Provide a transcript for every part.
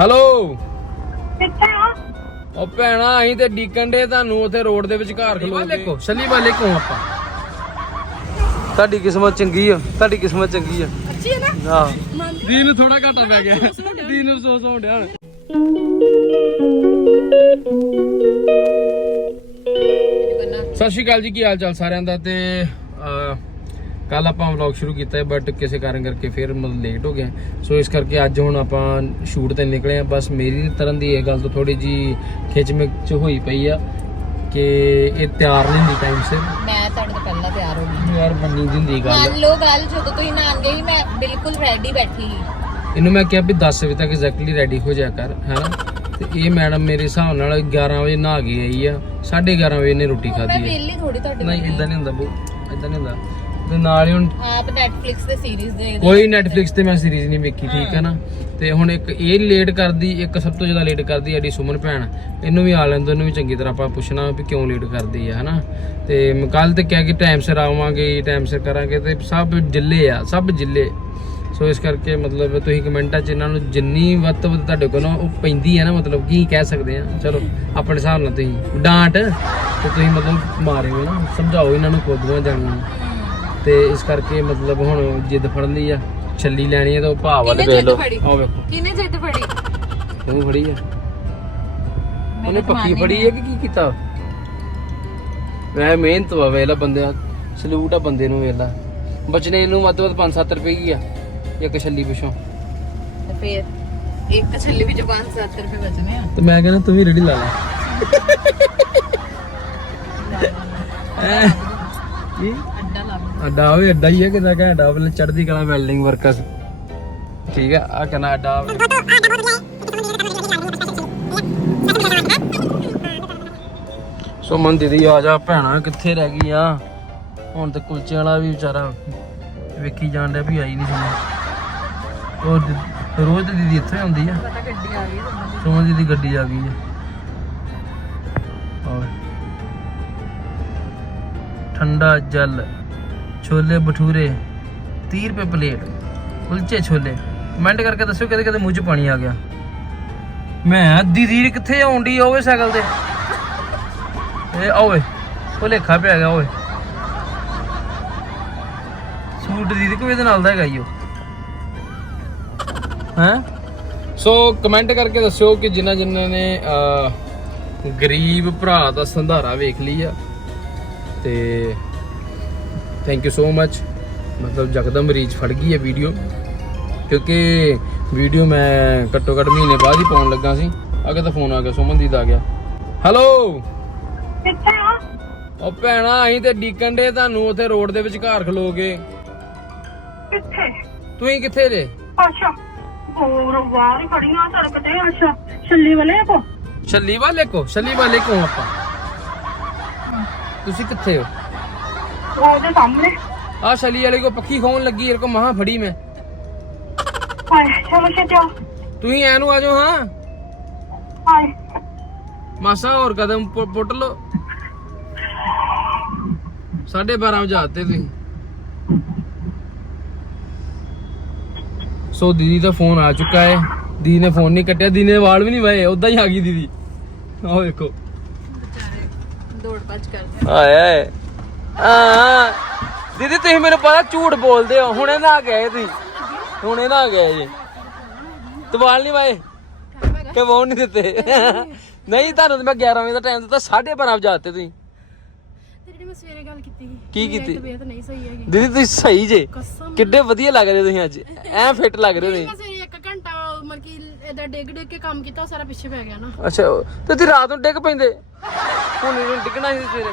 Hello ਕਿੱਥੇ ਹੋ ਉਹ ਭੈਣਾ ਅਸੀਂ ਤੇ ਡੀਕਨ ਦੇ ਤੁਹਾਨੂੰ ਉਥੇ ਰੋਡ ਦੇ ਵਿਚਕਾਰ ਖਲੋ ਦੇਖੋ ਛੱਲੀ ਵਾਲੇ ਕੋ ਆਪਾਂ। ਤੁਹਾਡੀ ਕਿਸਮਤ ਚੰਗੀ ਆ ਤੁਹਾਡੀ ਕਿਸਮਤ ਚੰਗੀ ਆ। ਅੱਛੀ ਹੈ ਨਾ? ਹਾਂ। ਦੀ ਨੂੰ ਥੋੜਾ ਘਾਟਾ ਪੈ ਗਿਆ। ਦੀ ਨੂੰ ਸੋ ਸੋ ਡਿਆ। ਹੁਣ। ਸਤਿ ਸ਼੍ਰੀ ਅਕਾਲ ਜੀ ਕੀ ਹਾਲ ਚਾਲ ਸਾਰਿਆਂ ਦਾ? ਤੇ ਕੱਲ ਆਪਾਂ ਵਲੌਗ ਸ਼ੁਰੂ ਕੀਤਾ ਹੈ ਬਟ ਕਿਸੇ ਕਾਰਨ ਕਰਕੇ ਫਿਰ ਮਤਲਬ ਲੇਟ ਹੋ ਗਿਆ ਸੋ ਇਸ ਕਰਕੇ ਅੱਜ ਹੁਣ ਆਪਾਂ ਸ਼ੂਟ ਤੇ ਨਿਕਲੇ ਆ ਬਸ ਮੇਰੀ ਤਰਨ ਦੀ ਇਹ ਗੱਲ ਤੋਂ ਥੋੜੀ ਜੀ ਖਿੱਚਮਿਚ ਹੋਈ ਪਈ ਆ ਕਿ ਇਹ ਤਿਆਰ ਨਹੀਂ ਹੁੰਦੀ ਟਾਈਮ ਸਿਰ। ਮੈਂ ਤੁਹਾਡੇ ਤੋਂ ਪਹਿਲਾਂ ਤਿਆਰ ਹੋ ਗਈ। ਯਾਰ ਬੰਨੀ ਦੀ ਹੁੰਦੀ ਗੱਲ। ਮੰਨ ਲਓ ਗੱਲ ਜਦੋਂ ਤੁਸੀਂ ਨਾਨ ਗਈ ਮੈਂ ਬਿਲਕੁਲ ਰੈਡੀ ਬੈਠੀ ਇਹਨੂੰ ਮੈਂ ਕਿਹਾ ਵੀ 10 ਵਜੇ ਤੱਕ ਐਗਜ਼ੈਕਟਲੀ ਰੈਡੀ ਹੋ ਜਾਇਆ ਕਰ ਹੈਨਾ ਤੇ ਇਹ ਮੈਡਮ ਮੇਰੇ ਹਿਸਾਬ ਨਾਲ 11 ਵਜੇ ਨਹਾ ਕੇ ਆਈ ਆ। 11:30 ਵਜੇ ਇਹਨੇ ਰੋਟੀ ਮੈਂ ਖਾਧੀ ਹੈ ਵਿਹਲੀ ਥੋੜੀ ਤੁਹਾਡੇ ਨਹੀਂ ਇਦਾਂ ਨਹੀਂ ਹੁੰਦਾ ਬੋ ਇਦਾਂ ਨਹੀਂ ਹੁੰਦਾ। ਤੇ ਨਾਲ ਹੀ ਹੁਣ ਆਪ ਨੈਟਫਲਿਕਸ ਤੇ ਸੀਰੀਜ਼ ਦੇ ਕੋਈ ਨੈਟਫਲਿਕਸ ਤੇ ਮੈਂ ਸੀਰੀਜ਼ ਨਹੀਂ ਵੇਖੀ ਠੀਕ ਹੈ ਨਾ? ਤੇ ਹੁਣ ਇੱਕ ਇਹ ਲੇਟ ਕਰਦੀ ਇੱਕ ਸਭ ਤੋਂ ਜ਼ਿਆਦਾ ਲੇਟ ਕਰਦੀ ਸਾਡੀ ਸੁਮਨ ਭੈਣ। ਇਹਨੂੰ ਵੀ ਆ ਲੈਂਦੋ ਇਹਨੂੰ ਵੀ ਚੰਗੀ ਤਰ੍ਹਾਂ ਆਪਾਂ ਪੁੱਛਣਾ ਵੀ ਕਿਉਂ ਲੇਟ ਕਰਦੀ ਆ ਹਨਾ? ਤੇ ਕੱਲ ਤੇ ਕਹਿ ਕੇ ਟਾਈਮ ਸਿਰ ਆਵਾਂਗੇ ਟਾਈਮ ਸਿਰ ਕਰਾਂਗੇ ਤੇ ਸਭ ਜਿੱਲੇ ਆ ਸਭ ਜਿੱਲੇ। ਸੋ ਇਸ ਕਰਕੇ ਮਤਲਬ ਤੁਸੀਂ ਕਮੈਂਟਾਂ 'ਚ ਇਹਨਾਂ ਨੂੰ ਜਿੰਨੀ ਵੱਧ ਤੋਂ ਵੱਧ ਤੁਹਾਡੇ ਕੋਲ ਉਹ ਪੈਂਦੀ ਹੈ ਨਾ ਮਤਲਬ ਕੀ ਕਹਿ ਸਕਦੇ ਆ। ਚਲੋ ਆਪਣੇ ਹਿਸਾਬ ਨਾਲ ਤੁਸੀਂ ਡਾਂਟ ਤੇ ਤੁਸੀਂ ਮਤਲਬ ਮਾਰਿਓ ਨਾ ਸਮਝਾਓ ਇਹਨਾਂ ਨੂੰ ਜਾਣੀਆਂ ਨੂੰ। ਤੇ ਇਸ ਕਰਕੇ ਮਤਲਬ ਹੁਣ ਜਿੱਦ ਫੜਨ ਲਈ ਆ ਛੱਲੀ ਲੈਣੀ ਹੈ ਤਾਂ ਉਹ ਭਾਅ ਵੱਲ ਕਿਹਨੇ ਵੇਖ ਲਓ। ਫੜੀ? ਆਹ ਵੇਖੋ। ਕਿਹਨੇ ਜਿੱਦ ਫੜੀ? ਤੂੰ ਫੜੀ ਆ। ਉਹਨੇ ਪੱਕੀ ਫੜੀ ਹੈ ਕਿ ਕੀ ਕੀਤਾ? ਵੈ ਮਿਹਨਤ ਵਾ ਵੇਲਾ ਬੰਦਿਆ ਸਲੂਟ ਆ ਬੰਦੇ ਨੂੰ ਵੇਲਾ ਬਚਨੇ ਇਹਨੂੰ ਵੱਧ ਤੋਂ ਵੱਧ 5-7 ਰੁਪਏ ਹੀ ਆ ਇੱਕ ਛੱਲੀ ਪਿਛੋਂ। ਤੇ ਫੇਰ ਇੱਕ ਛੱਲੀ ਵਿੱਚ 5-7 ਰੁਪਏ ਬਚਨੇ ਆ। ਤੇ ਮੈਂ ਕਹਿੰਦਾ ਤੂੰ ਵੀ ਰੈਡੀ ਲਾ ਲੈ? ਕੀ? ਅੱਡਾ ਲੱਗ ਅੱਡਾ ਅੱਡਾ ਹੀ ਹੈ ਕਿਦਾਂ ਘੈਂਟਾ ਬਲੇ ਚੜਦੀ ਕਲਾ ਵੈਲਡਿੰਗ ਵਰਕਰਸ ਠੀਕ ਆ ਆ ਕਹਿੰਦਾ ਅੱਡਾ ਹੋਵੇ ਸੁਮਨ ਦੀਦੀ ਆ ਜਾ ਭੈਣਾ ਕਿੱਥੇ ਰਹਿ ਗਈ ਆ? ਹੁਣ ਤੇ ਕੁਲਚੇ ਵਾਲਾ ਵੀ ਵਿਚਾਰਾ ਵੇਖੀ ਜਾਣ ਡਿਆ ਵੀ ਆਈ ਨਹੀਂ ਸੁਮਨ। ਉਹ ਦ- ਰੋਜ਼ ਤੇ ਦੀਦੀ ਇੱਥੇ ਆਉਂਦੀ ਆ। ਗੱਡੀ ਆ ਗਈ ਗੱਡੀ ਆ ਗਈ ਆ। ਠੰਡਾ ਜਲ। ਛੋਲੇ ਭਟੂਰੇ 30 ਰੁਪਏ ਪਲੇਟ ਕੁਲਚੇ ਛੋਲੇ। ਕਮੈਂਟ ਕਰਕੇ ਦੱਸਿਓ ਕਦੇ ਕਦੇ ਮੂੰਹ 'ਚ ਪਾਣੀ ਆ ਗਿਆ। ਮੈਂ ਦੀਦੀ ਕਿੱਥੇ ਆਉਂਦੀ ਓਏ ਸਾਈਕਲ ਤੇ? ਇਹ ਓਏ ਭੁਲੇਖਾ ਪਿਆ ਗਿਆ ਓਏ। ਸੂਟ ਦੀਦੀ ਕੋਈ ਇਹਦੇ ਨਾਲ ਦਾ ਹੈਗਾ ਈ ਉਹ ਹੈਂ? ਸੋ ਕਮੈਂਟ ਕਰਕੇ ਦੱਸਿਓ ਕਿ ਜਿਨ੍ਹਾਂ ਜਿਨ੍ਹਾਂ ਨੇ ਗਰੀਬ ਭਰਾ ਦਾ ਸੰਧਾਰਾ ਵੇਖ ਲਈ ਆ, ਤੇ ਥੈਂਕ ਯੂ ਸੋ ਮੱਚ ਮਤਲਬ ਜਕਦਮ ਰੀਚ ਫੜ ਗਈ ਹੈ ਵੀਡੀਓ ਕਿਉਂਕਿ ਵੀਡੀਓ ਮੈਂ ਘੱਟੋ ਘੱਟ ਮਹੀਨੇ ਬਾਅਦ ਹੀ ਪਾਉਣ ਲੱਗਾ ਸੀ। ਅੱਗੇ ਤਾਂ ਫੋਨ ਆ ਗਿਆ ਸੁਮਨਦੀਪ ਆ ਗਿਆ। ਹੈਲੋ ਕਿੱਥੇ ਹੋ ਉਹ ਭੈਣਾ ਅਸੀਂ ਤੇ ਡੀਕਨ ਦੇ ਤੁਹਾਨੂੰ ਉੱਥੇ ਰੋਡ ਦੇ ਵਿਚਕਾਰ ਖਲੋ ਕੇ ਕਿੱਥੇ? ਤੁਸੀਂ ਕਿੱਥੇ ਜੇ? ਅੱਛਾ ਹੋਰ ਬਾਹਰ ਹੀ ਖੜੀਆਂ ਸੜਕ ਤੇ ਅੱਛਾ। ਛੱਲੀ ਵਾਲੇ ਕੋ ਛੱਲੀ ਵਾਲੇ ਕੋ ਛੱਲੀ ਵਾਲੇ ਕੋ ਆਪਾਂ। ਤੁਸੀਂ ਕਿੱਥੇ ਹੋ? ਉਹਦੇ ਸਾਹਮਣੇ। ਆ ਛੱਲੀ ਵਾਲੇ ਕੋ ਪੱਖੀ ਖੋਣ ਲੱਗੀ ਇਹ ਕੋ ਮਹਾ ਫੜੀ ਮੈਂ। ਹਾਏ ਚਲੋ ਛੇਤੀ ਤੁਸੀਂ ਐ ਨੂੰ ਆ ਜਾਓ ਹਾਂ। ਹਾਏ। ਮਾਸਾ ਹੋਰ ਕਦਮ ਪੁ- ਪੁੱਟ ਲੋ 12:30 ਵਜੇ ਆਤੇ ਤੁਸੀਂ। ਸੋ ਦੀਦੀ ਦਾ ਫੋਨ ਆ ਚੁੱਕਾ ਹੈ ਦੀਦੀ ਨੇ ਫੋਨ ਨਹੀਂ ਕੱਟਿਆ ਦੀਦੀ ਨੇ ਵਾਲ ਵੀ ਨਹੀਂ ਵਾਏ ਉਦਾਂ ਹੀ ਆ ਗਈ ਦੀਦੀ। ਆਹ ਵੇਖੋ। ਦੌੜ ਭੱਜ ਕਰਦੇ। ਆਏ ਆਏ। ਆ ਦੀਦੀ ਤੁਸੀਂ ਮੈਨੂੰ ਪਤਾ ਝੂਠ ਬੋਲਦੇ ਹੋ। ਹੁਣੇ ਨਾ ਗਏ ਤੁਸੀਂ। ਹੁਣੇ ਨਾ ਗਏ ਜੀ। ਤਵਾਲ ਨਹੀਂ ਵਾਏ। ਕਿ ਵੋਟ ਨਹੀਂ ਦਿੱਤੇ। ਨਹੀਂ ਤੁਹਾਨੂੰ ਤਾਂ ਮੈਂ 11 ਵਜੇ ਦਾ ਟਾਈਮ ਦਿੱਤਾ 12:30 ਵਜੇ ਆਤੇ ਤੁਸੀਂ। ਜਿਹੜੀ ਮੈਂ ਸਵੇਰੇ ਗੱਲ ਕੀਤੀ ਸੀ ਕੀ ਕੀਤੀ? ਤਬੀਅਤ ਨਹੀਂ ਸਹੀ ਹੈਗੀ। ਦੀਦੀ ਤੁਸੀਂ ਸਹੀ ਜੇ। ਕਿੱਡੇ ਵਧੀਆ ਲੱਗ ਰਹੇ ਤੁਸੀਂ ਅੱਜ। ਐ ਫਿੱਟ ਲੱਗ ਰਹੇ ਮੈਂ ਤੁਸੀਂ। ਸਵੇਰੇ ਇੱਕ ਘੰਟਾ ਮਤਲਬ ਕਿ ਇਦਾਂ ਡਿੱਗ ਡਿੱਗ ਕੇ ਕੰਮ ਕੀਤਾ ਸਾਰਾ ਪਿੱਛੇ ਪੈ ਗਿਆ ਨਾ। ਅੱਛਾ ਤੇ ਤੁਸੀਂ ਰਾਤ ਨੂੰ ਡਿੱਗ ਪੈਂਦੇ। ਹੁਣ ਇਹਨੂੰ ਡਿੱਗਣਾ ਸੀ ਸਵੇਰੇ।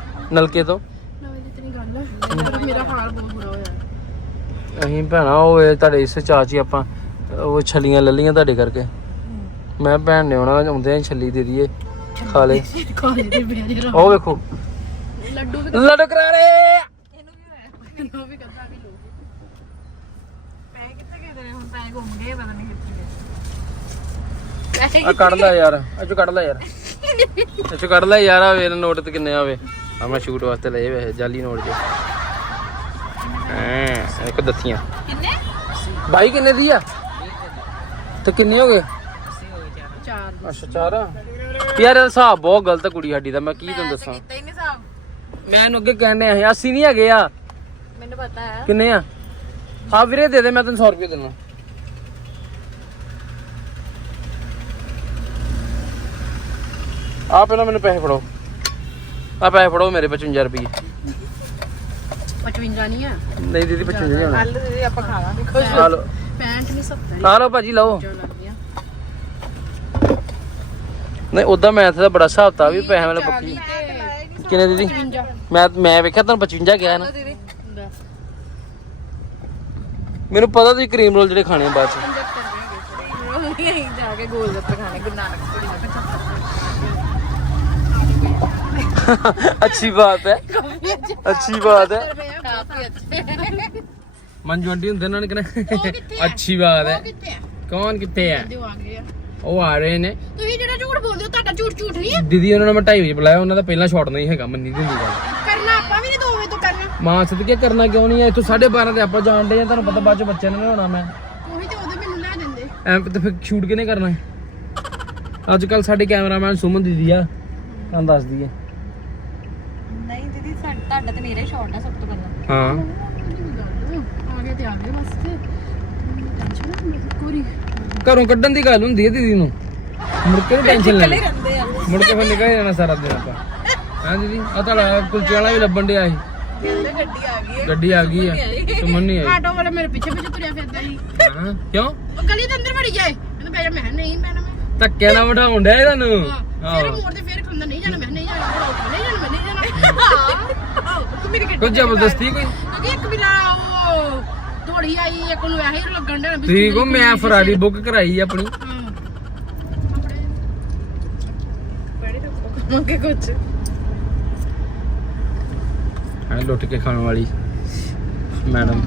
ਨਲਕੇ ਤੋਂ? ਨਵੇਂ ਦੀ ਤੇਰੀ ਗੱਲ ਹੈ ਪਰ ਮੇਰਾ ਹਾਲ ਬਹੁਤ ਬੁਰਾ ਹੋਇਆ। ਅਸੀਂ ਭੈਣਾ ਉਹ ਇਹ ਤੁਹਾਡੇ ਇਸ ਚਾਚੀ ਆਪਾਂ ਉਹ ਛਲੀਆਂ ਲੱਲੀਆਂ ਤੁਹਾਡੇ ਕਰਕੇ। ਮੈਂ ਭੈਣ ਨੇ ਆਉਣਾ ਆਉਂਦੇ ਆ ਛੱਲੀ ਦੇ ਦਈਏ ਖਾ ਲੈ। ਕਾਲੇ ਦੇ ਬੇਰੇ ਉਹ ਵੇਖੋ। ਲੱਡੂ ਵੀ ਲੱਡੂ ਕਰਾਰੇ ਉਹ ਵੀ ਕੱਢਾ ਵੀ ਲੋ ਪੈਸੇ ਕਿੱਥੇ ਗਏ ਤੇਰੇ? ਹੁਣ ਪੈਸੇ ਘੁੰਮ ਗਏ ਪਤਾ ਨਹੀਂ ਕਿੱਥੇ ਗਏ। ਆ ਕੱਢ ਲੈ ਯਾਰ। ਚੋ ਕੱਢ ਲੈ ਯਾਰ। ਚੋ ਕੱਢ ਲੈ ਯਾਰ ਆ ਵੇਰ ਨੋਟ ਤੇ ਕਿੰਨੇ ਆਵੇ ਆ ਮੈਂ ਸ਼ੂਟ ਵਾਸਤੇ ਲਏ ਵੇ ਜਾਲੀ ਨੋਟ ਜੇ। ਹਾਂ ਇੱਕ ਦੱਤੀਆਂ ਕਿੰਨੇ? ਬਾਈ ਕਿੰਨੇ ਦੀ ਆ? ਤੇ ਕਿੰਨੇ ਹੋ ਗਏ? ਚਾਰ। ਅੱਛਾ ਚਾਰ ਆ? ਯਾਰ ਇਹਦਾ ਹਿਸਾਬ ਬਹੁਤ ਗਲਤ ਆ ਕੁੜੀ ਸਾਡੀ ਦਾ ਮੈਂ ਕੀ ਤੈਨੂੰ ਦੱਸਾਂ। ਕੀਤਾ ਹੀ ਨਹੀਂ ਸਾਬ ਮੈਂ ਇਹਨੂੰ ਅੱਗੇ ਕਹਿੰਦੇ ਆ 80 ਨਹੀਂ ਹੈਗੇ ਆ। ਮੈਨੂੰ ਪਤਾ ਹੈ ਕਿੰਨੇ ਆ? ਹਾਂ ਵੀਰੇ ਦੇ ਦੇ ਮੈਂ ਤੈਨੂੰ 100 ਰੁਪਏ ਦੇਣਾ ਆ ਪਹਿਲਾਂ ਮੈਨੂੰ ਪੈਸੇ ਫੜੋ ਆ ਪੈਸੇ ਫੜੋ ਮੇਰੇ 55 ਰੁਪਏ 55 ਨਹੀਂ ਆ। ਨਹੀਂ ਦੀਦੀ 55 ਨਹੀਂ ਹੋਣਾ। ਕੱਲ ਦੀਦੀ ਆਪਾਂ ਖਾਵਾਂਗੇ ਆ ਲਓ। 65 ਨਹੀਂ 70 ਆ ਲਓ ਭਾਜੀ ਲਓ। ਨਹੀਂ ਉਦਾਂ ਮੈਥ ਦਾ ਬੜਾ ਹਿਸਾਬ ਤਾ ਵੀ ਪੈਸੇ ਵਾਲੇ ਪੱਕੀ ਕਿੰਨੇ ਦੀਦੀ? 55 ਮੈਂ ਮੈਂ ਵੇਖਿਆ ਤੁਹਾਨੂੰ 55 ਗਿਆ ਨਾ। ਮੈਨੂੰ ਪਤਾ ਤੁਸੀਂ ਕਰੀਮ ਰੋਲ ਜਿਹੜੇ ਖਾਣੇ ਆ ਬਾਅਦ ਚ। 75 ਰੁਪਏ ਗਏ ਨਹੀਂ ਜਾ ਕੇ ਗੋਲ ਗੱਪੇ ਖਾਣੇ ਗੁਰੂ ਨਾਨਕ ਕੁੜੀ ਦਾ 75 ਅੱਛੀ ਬਾਤ ਹੈ। ਅੱਛੀ ਬਾਤ ਹੈ। ਕਾਫੀ ਅੱਛੇ ਮੰਜੂ ਆਂਟੀ ਹੁੰਦੇ ਉਹਨਾਂ ਨੇ ਅੱਛੀ ਬਾਤ ਹੈ। ਕਿੱਥੇ ਆ ਕੌਣ ਕਿੱਥੇ ਹੈ? ਦਿਓ ਆ ਗਏ ਆ। ਉਹ ਆ ਰਹੇ ਨੇ। ਤੁਸੀਂ ਜਿਹੜਾ ਝੂਠ ਬੋਲਦੇ ਹੋ ਤੁਹਾਡਾ ਝੂਠ ਝੂਠ ਨਹੀਂ ਹੈ? ਦੀਦੀ ਉਹਨਾਂ ਨੇ ਮੈਂ 2:30 ਵਜੇ ਬੁਲਾਇਆ ਉਹਨਾਂ ਦਾ ਪਹਿਲਾ ਸ਼ਾਟ ਨਹੀਂ ਹੈਗਾ ਮੰਨੀ ਦੀ ਹੁੰਦੀ ਗੱਲ। ਕਰਨਾ ਆਪਾਂ ਵੀ ਨਹੀਂ ਦੋ ਵਜੇ ਤੋਂ ਕਰਨਾ। ਮਾਂ ਸਦਕੇ ਕਰਨਾ ਕਿਉਂ ਨਹੀਂ ਹੈ? ਇੱਥੋਂ 12:30 ਤੇ ਆਪਾਂ ਜਾਣਦੇ ਆ ਤੁਹਾਨੂੰ ਪਤਾ ਬਾਅਦ ਚ ਬੱਚਿਆਂ ਨੇ ਨਹਾਉਣਾ ਮੈਂ। ਉਹੀ ਤੇ ਉਹਦੇ ਮੈਨੂੰ ਲੈ ਦਿੰਦੇ। ਐਂ ਤੇ ਫਿਰ ਸ਼ੂਟ ਕਿਨੇ ਕਰਨਾ ਹੈ? ਅੱਜ ਕੱਲ ਸਾਡੇ ਕੈਮਰਾਮੈਨ ਸੁਮਨ ਦੀਦੀ ਆ। ਤੁਹਾਨੂੰ ਦੱਸਦੀ ਹੈ ਤੁਹਾਡਾ ਤੇ ਮੇਰਾ ਹੀ ਸ਼ਾਟ ਆ ਸਭ ਤੋਂ ਪਹਿਲਾਂ। ਹਾਂ। ਆ ਗਏ ਤੇ ਆ ਗਏ ਬਸ ਤੇ। ਟੈਨਸ਼ਨ ਨਾ। ਕੋਰੀ ਘਰੋਂ ਕੱਢਣ ਦੀ ਗੱਲ ਹੁੰਦੀ ਹੈ ਦੀਦੀ ਨੂੰ। ਮੁੜ ਕੇ ਟੈਨਸ਼ਨ ਲੈਣੀ। ਰਹਿੰਦੇ ਆ। ਮੁੜ ਕੇ ਫਿਰ ਨਿਕਲ ਜਾਣਾ ਸਾਰਾ ਦਿਨ ਆਪਾਂ। ਹਾਂ ਦੀਦੀ ਆ ਤੁਹਾਡਾ ਕੁਲਚੇ ਵਾਲਾ ਵੀ ਲੱਭਣ ਡਿਆ ਸੀ। ਕਹਿੰਦੇ ਗੱਡੀ ਆ ਗਈ ਹੈ। ਗੱਡੀ ਆ ਗਈ ਆ ਸੁਮਨ ਨਹੀਂ ਆਈ। ਆਟੋ ਵਾਲਾ ਮੇਰੇ ਪਿੱਛੇ ਪਿੱਛੇ ਤੁਰਿਆ ਫਿਰਦਾ ਸੀ। ਹਾਂ ਕਿਉਂ? ਉਹ ਗਲੀ ਦੇ ਅੰਦਰ ਵੜੀ ਜਾਏ। ਮੈਨੂੰ ਬੈਠਾ ਮੈਂ ਨਹੀਂ ਮੈਂ ਨਾ ਮੈਂ ਧੱਕੇ ਨਾਲ ਬਿਠਾਉਣ ਡਿਆ ਤੁਹਾਨੂੰ? ਫਿਰ ਆਹੋ। ਮੋੜ ਤੇ ਫਿਰ ਖੰਦਾ ਨਹੀਂ ਜਾਣਾ ਮੈਂ ਨਹੀਂ ਜਾਣਾ। ਕੋਈ ਜ਼ਬਰਦਸਤੀ ਕੋਈ? ਕਿਉਂਕਿ ਇੱਕ ਮੇਰਾ ਉਹ ਥੋੜੀ ਆਈ ਇੱਕ ਨੂੰ ਐਸੇ ਹੀ ਲੱਗਣ ਵੀ ਠੀਕ ਹੋ ਮੈਂ ਫਰਾਰੀ ਬੁੱਕ ਕਰਾਈ ਆਪਣੀ। ਮੰਗੇ ਕੁਝ ਹਾਂ ਲੁੱਟ ਕੇ ਖਾਣ ਵਾਲੀ ਮੈਡਮ।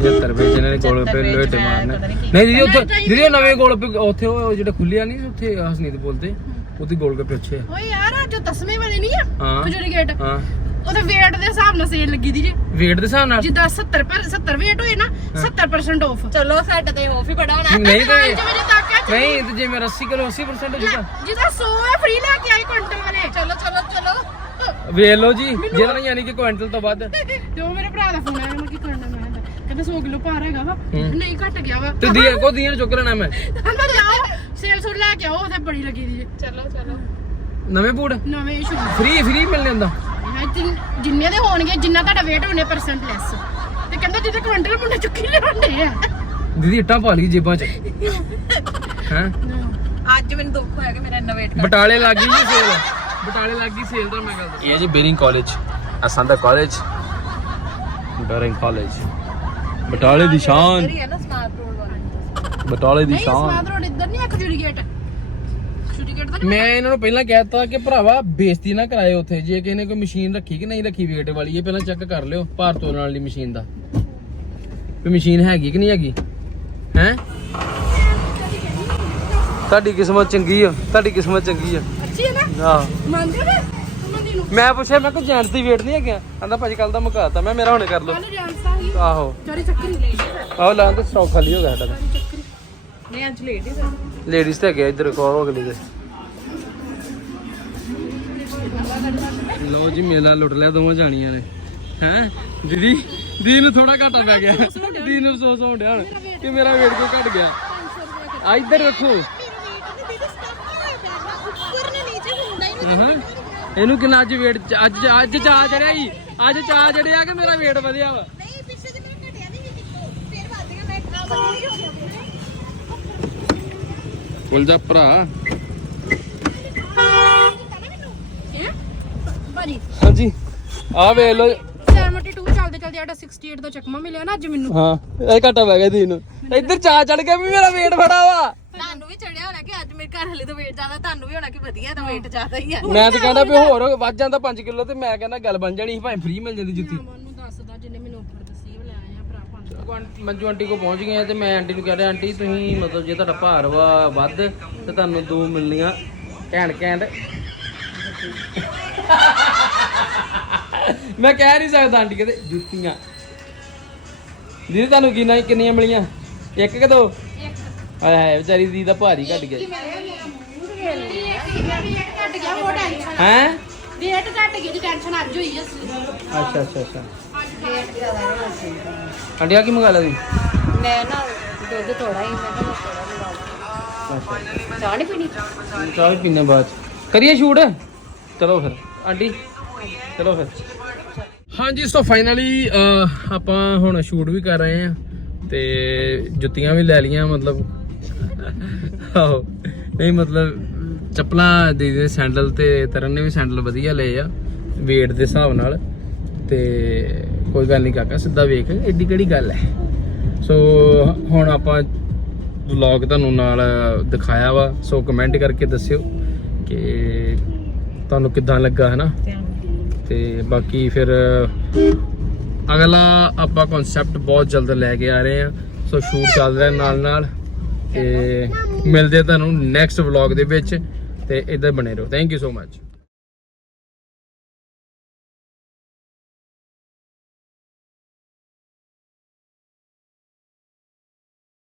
75 ਰੁਪਏ ਜਿਹਨਾਂ ਨੇ ਗੋਲ ਲੋਟੇ ਮਾਰਨੇ। ਨਹੀਂ ਦੀਦੀ ਉੱਥੇ ਦੀਦੀ ਉਹ ਨਵੇਂ ਗੋਲ ਉੱਥੇ ਉਹ ਜਿਹੜੇ ਖੁੱਲਿਆ ਨਹੀਂ ਉੱਥੇ ਹਸਨੀਤ ਬੋਲਦੇ। ਉਹਦੀ ਗੋਲ ਕੇ ਪਿੱਛੇ। ਆ ਓਏ ਯਾਰ ਜੋ ਦਸਵੇਂ ਵਾਲੇ ਨਹੀਂ ਆ? ਹਾਂ। ਖਜੂਰੀ ਗੇਟ। ਹਾਂ। ਉਹਦੇ weight ਦੇ ਹਿਸਾਬ ਨਾਲ ਸੇਲ ਲੱਗੀ ਦੀ ਜੇ। ਵੇਟ ਦੇ ਹਿਸਾਬ ਨਾਲ? ਜਿੱਦਾਂ 70 ਪਰ 70 weight ਹੋਏ ਨਾ 70% ਆਫ ਚਲੋ ਸੈੱਟ ਤੇ ਆਫ ਹੀ ਬੜਾ ਹੋਣਾ। ਨਹੀਂ ਤੇ 5 ਵਜੇ ਤੱਕ ਹੈ ਨਹੀਂ ਤੇ ਜੇ ਮੇਰਾ 80 ਕਿਲੋ 80% ਹੋ ਜਾਊਗਾ ਜਿਹਦਾ 100 ਹੈ ਫ੍ਰੀ ਲੈ ਕੇ ਆਈ ਕੁਇੰਟਲ ਵਾਲੇ। ਚਲੋ ਚਲੋ ਚਲੋ। ਵੇਖ ਲਓ ਜੀ ਨਹੀਂ ਯਾਨੀ ਕਿ ਕੁਇੰਟਲ ਤੋਂ ਵੱਧ। ਤੇ ਉਹ ਮੇਰੇ ਭਰਾ ਦਾ ਫੋਨ ਆਇਆ ਮੈਂ ਕੀ ਕਰਨਾ ਮੈਂ ਕਿਹਾ, ਕਹਿੰਦਾ 100 ਕਿਲੋ ਭਾਰ ਹੈਗਾ ਵਾ। ਨਹੀਂ ਘਟ ਗਿਆ ਵਾ। ਤੇ ਦੀਏ ਕੋ ਦੀਏ ਨੂੰ ਚੁੱਕ ਲੈਣਾ ਮੈਂ। ਕਹਿੰਦਾ ਜਾਓ ਸੇਲ ਸੂਟ ਲੈ ਕੇ ਆਓ ਉਹਦੇ ਬੜੀ ਲੱਗੀ ਦੀ ਜੇ। ਚਲੋ ਚਲੋ। ਨਵੇਂ ਬੂਟ? ਨਵੇਂ ਸ਼ੂ ਫ੍ਰੀ ਫ੍ਰੀ ਮਿਲ ਜਾਂਦਾ ਜਿੰਨੇ ਦੇ ਹੋਣਗੇ ਜਿੰਨਾ ਤੁਹਾਡਾ weight ਹੋਣੇ ਪਰਸੈਂਟ ਲੈਸ ਤੇ ਕਹਿੰਦਾ ਜਿਹਦੇ ਕੁਇੰਟਲ ਮੁੰਡੇ ਚੁੱਕੀ ਲਿਆਉਂਦੇ ਆ। ਦੀਦੀ ਇੱਟਾਂ ਪਾ ਲਈ ਜੇਬਾਂ 'ਚ। ਹੈਂ? ਅੱਜ ਮੈਨੂੰ ਦੁੱਖ ਹੋਇਆ ਕਿ ਮੇਰਾ ਇੰਨਾ ਵੇਟ ਕਰ ਬਟਾਲੇ ਲੱਗ ਗਈ ਜੀ ਸੇਲ। ਬਟਾਲੇ ਲੱਗ ਗਈ ਸੇਲ ਤਾਂ ਮੈਂ ਗੱਲ ਦੱਸ। ਇਹ ਜੀ ਬੇਰਿੰਗ ਕਾਲਜ ਅਸਾਂ ਕਾਲਜ ਬੇਰਿੰਗ ਕਾਲਜ ਬਟਾਲੇ ਦੀ ਸ਼ਾਨ। ਹੈ ਨਾ ਸਮਾਰਟ ਰੋਡ ਵਾਲਾ। ਬਟਾਲੇ ਦੀ ਨਹੀਂ ਸ਼ਾਨ। ਸਮਾਦ ਰੋਡ ਇੱਧਰ ਨਹੀਂ ਆ ਖਜੂਰੀ ਗੇਟ ਮੈਂ ਇਹਨਾਂ ਨੂੰ ਪਹਿਲਾਂ ਕਹਿਤਾ ਕਿ ਭਰਾਵਾ ਬੇਇੱਜ਼ਤੀ ਨਾ ਕਰਾਇਓ ਉੱਥੇ ਜੇ ਕਿਸੇ ਨੇ ਕੋਈ ਮਸ਼ੀਨ ਰੱਖੀ ਕਿ ਨਹੀਂ ਰੱਖੀ ਵੇਟ ਵਾਲੀ ਇਹ ਪਹਿਲਾਂ ਚੈੱਕ ਕਰ ਲਿਓ ਭਾਰ ਤੋਲਣ ਵਾਲੀ ਮਸ਼ੀਨ ਦਾ। ਵੀ ਮਸ਼ੀਨ ਹੈਗੀ ਕਿ ਨਹੀਂ ਹੈਗੀ? ਹੈ? ਤੁਹਾਡੀ ਕਿਸਮਤ ਚੰਗੀ ਆ ਤੁਹਾਡੀ ਕਿਸਮਤ ਚੰਗੀ ਆ। ਅੱਛੀ ਹੈ ਨਾ? ਆਹ ਮੰਨਦੇ ਨੇ ਮੰਨਦੀ ਨੂੰ ਮੈਂ ਪੁੱਛਿਆ ਮੈਂ ਕਿਹਾ ਜੈਂਟਸ ਦੀ ਵੇਟ ਨਹੀਂ ਹੈਗਾ ਕਹਿੰਦਾ ਭਾਜੀ ਕੱਲ ਦਾ ਮੁਕਾਤਾ ਮੈਂ ਮੇਰਾ ਹੁਣੇ ਕਰ ਲਓ। ਕੱਲ ਆਹੋ। ਚੋਰੀ ਚੱਕਰੀ ਆਹ ਲਾਂ ਤੇ ਸਟਾਕ ਖਾਲੀ ਹੋ ਗਿਆ ਸਾਡਾ ਨਹੀਂ ਅੱਜ ਹੀ ਸੀ ਲੇਡੀਜ਼ ਤੇ ਹੈਗੇ ਆ, ਇੱਧਰ ਕੋ ਅਗਲੀ ਦੇ ਲੋ ਜੀ ਮੇਲਾ ਲੁੱਟ ਲਿਆ ਦੋਵਾਂ ਜਾਣੀਆਂ ਨੇ। ਹੈ? ਦੀਦੀ ਦੀਦੀ ਨੂੰ ਥੋੜਾ ਘਾਟਾ ਪੈ ਗਿਆ। ਦੀਦੀ ਨੂੰ ਅਫਸੋਸ ਹੋਣ। ਡਿਆ ਕਿ ਮੇਰਾ ਵੇਟ ਕਿਉਂ ਘਟ ਗਿਆ? ਆ ਇੱਧਰ ਰੱਖੋ ਇਹਨੂੰ ਕਿੰਨਾ ਅੱਜ ਵੇਟ ਅੱਜ ਅੱਜ ਚਾ ਚੜਿਆ ਹੀ ਅੱਜ ਚਾ ਚੜਿਆ ਕਿ ਮੇਰਾ ਵੇਟ ਵਧਿਆ ਵਾ? ਜਾ ਭਰਾ ਹੈ ਭਾਜੀ। ਹਾਂਜੀ। ਆ ਵੇਖ ਲੋ ਸੈਰਮਟੀ 2 ਚੱਲਦੇ ਚੱਲਦੇ ਸਾਡਾ 68 ਦਾ ਚੱਕਮਾ ਮਿਲਿਆ ਨਾ ਅੱਜ ਮੈਨੂੰ। ਹਾਂ ਇਹ ਘਾਟਾ ਪੈ ਗਿਆ ਦੀ ਨੂੰ। ਇੱਧਰ ਚਾ ਚੜ ਕੇ ਵੀ ਮੇਰਾ weight ਫੜਾ ਵਾ। ਤੁਹਾਨੂੰ ਵੀ ਚੜਿਆ ਹੋਣਾ ਕਿ ਅੱਜ ਮੇਰੇ ਘਰ ਵਾਲੇ ਦਾ weight ਜ਼ਿਆਦਾ ਤੁਹਾਨੂੰ ਵੀ ਹੋਣਾ ਕਿ ਵਧੀਆ ਤਾਂ weight ਜ਼ਿਆਦਾ ਹੀ ਆ। ਮੈਂ ਤਾਂ ਕਹਿੰਦਾ ਵੀ ਹੋਰ ਵੱਧ ਜਾਂਦਾ 5 ਕਿਲੋ ਤੇ ਮੈਂ ਕਹਿੰਦਾ ਗੱਲ ਬਣ ਜਾਣੀ ਸੀ ਭਾਵੇਂ ਫ੍ਰੀ ਮਿਲ ਜਾਂਦੀ ਜੁੱਤੀ। ਮਨ ਨੂੰ ਦੱਸਦਾ ਜਿੰਨੇ ਮੈਨੂੰ ਆਫਰ ਦੱਸੀ ਉਹ ਲੈ ਆਇਆ ਭਰਾ ਪੰਜ। ਅੱਗੋਂ ਆਂਟੀ- ਮੰਜੂ ਆਂਟੀ ਕੋ ਪਹੁੰਚ ਗਏ ਆ ਤੇ ਮੈਂ ਆਂਟੀ ਨੂੰ ਕਹਿ ਰਿਹਾ ਆਂਟੀ ਤੁਸੀਂ ਮਤਲਬ ਜੇ ਤੁਹਾਡਾ ਭਾਰ ਵਾ ਵੱਧ ਤੇ ਤੁਹਾਨੂੰ ਦੋ ਮਿਲਣੀਆਂ ਘੈਂਟ ਘੈਂਟ ਮੈਂ ਕਹਿ ਨਹੀਂ ਸਕਦਾ ਆਂਟੀ ਕਹਿੰਦੇ ਜੁੱਤੀਆਂ। ਦੀਦੀ ਤੁਹਾਨੂੰ ਕਿੰਨਾ ਕਿੰਨੀਆਂ ਮਿਲੀਆਂ? ਇੱਕ ਕਿ ਦੋ? ਹਾਏ ਹਾਏ ਵਿਚਾਰੀ ਦੀ ਦਾ ਭਾਰੀ ਘਟ ਗਿਆ ਹੈ? ਵੇਟ ਘਟ ਗਈ ਦੀ ਟੈਨਸ਼ਨ ਅੱਜ ਹੋਈ ਆ ਅੱਛਾ ਅੱਛਾ ਅੱਛਾ। ਆਂਟੀ ਆ ਕੀ ਮੰਗਾ ਲਿਆ ਤੁਸੀਂ? ਮੈਂ ਨਾ ਦੁੱਧ ਥੋੜਾ ਹੀ ਮੈਂ ਥੋੜਾ ਚਾਹ ਨਹੀਂ ਪੀਣੀ? ਚਾਹ ਵੀ ਪੀਣੇ ਬਾਅਦ ਚ। ਕਰੀਏ ਸ਼ੂਟ? ਚਲੋ ਫਿਰ। ਆਂਟੀ, ਚਲੋ ਫਿਰ। ਹਾਂਜੀ ਸੋ ਫਾਈਨਲੀ ਆਪਾਂ ਹੁਣ ਸ਼ੂਟ ਵੀ ਕਰ ਰਹੇ ਆ ਤੇ ਜੁੱਤੀਆਂ ਵੀ ਲੈ ਲਈਆਂ, ਮਤਲਬ। ਆਹੋ। ਨਹੀਂ, ਮਤਲਬ, ਚੱਪਲਾਂ ਦੇ ਦੇ ਸੈਂਡਲ ਤੇ ਤਰਨ ਨੇ ਵੀ ਸੈਂਡਲ ਵਧੀਆ ਲਏ ਆ, weight ਦੇ ਹਿਸਾਬ ਨਾਲ। ਤੇ ਕੋਈ ਗੱਲ ਨਹੀਂ ਕਾਕਾ, ਸਿੱਧਾ ਵੇਖ ਐਡੀ ਕਿਹੜੀ ਗੱਲ ਹੈ। ਸੋ ਹੁਣ ਆਪਾਂ ਵਲੌਗ ਤੁਹਾਨੂੰ ਨਾਲ ਦਿਖਾਇਆ ਵਾ ਸੋ ਕਮੈਂਟ ਕਰਕੇ ਦੱਸਿਓ ਕਿ ਤੁਹਾਨੂੰ ਕਿੱਦਾਂ ਲੱਗਾ ਹੈ ਨਾ ਤੇ ਬਾਕੀ ਫਿਰ, ਅਗਲਾ ਆਪਾਂ ਕਨਸੈਪਟ ਬਹੁਤ ਜਲਦ ਲੈ ਕੇ ਆ ਰਹੇ ਆ ਸੋ ਸ਼ੂਟ ਚੱਲ ਰਿਹਾ ਨਾਲ ਨਾਲ ਤੇ ਮਿਲਦੇ ਤੁਹਾਨੂੰ ਨੈਕਸਟ ਵਲੌਗ ਦੇ ਵਿੱਚ ਤੇ ਇਦਾਂ ਬਣੇ ਰਹੋ। Thank you so much